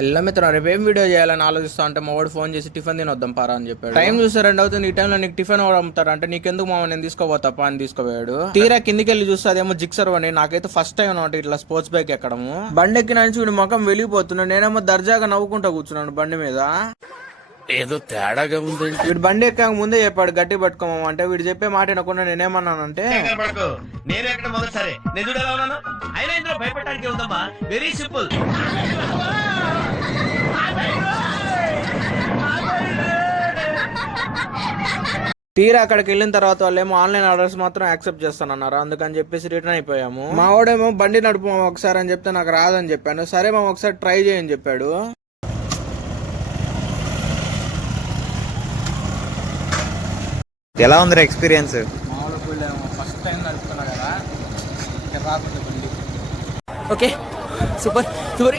ఎల్ల మిత్రం రేపు ఏం వీడియో చేయాలని ఆలోచిస్తా అంటే మా వాడు ఫోన్ చేసి టిఫిన్ తినొద్దాం పారా అని చెప్పాడు. టైం చూస్తే 2 అవుతుంది. ఈ టైంలో నీకు టిఫిన్ కూడా అమ్ముతారు అంటే నీకెందుకు మామ నేను తీసుకోపోతా అని తీసుకోపోయాడు. తీరా కిందికి వెళ్ళి చూస్తే అదేమో జిక్సర్ అని. నాకైతే ఫస్ట్ టైం అనమాట ఇట్లా స్పోర్ట్స్ బైక్ ఎక్కడము. బండి ఎక్కిన నుంచి వీడి ముఖం వెలిగిపోతున్నాడు. నేనేమో దర్జాగా నవ్వుకుంటా కూర్చున్నాను బండి మీద. ఏదో తేడాగా ఉంది. వీడు బండి ఎక్కాక ముందే చెప్పాడు గట్టి పట్టుకోమంటే. వీడు చెప్పే మాట వినకుండా నేనేమన్నానంటే వెరీ సింపుల్. తీరా అక్కడికి వెళ్ళిన తర్వాత వాళ్ళేమో ఆన్లైన్ ఆర్డర్స్ మాత్రం యాక్సెప్ట్ చేస్తానన్నారు. అందుకని చెప్పేసి రిటర్న్ అయిపోయాము. మా వాడేమో బండి నడుపు ఒకసారి అని చెప్తే నాకు రాదని చెప్పాను. సరే మా ఒకసారి ట్రై చేయని చెప్పాడు. ఎలా ఉంది ఎక్స్పీరియన్స్? ఫస్ట్ టైం నడుపుతున్నా కదా, రాకుండా ఓకే సూపర్ సూపర్.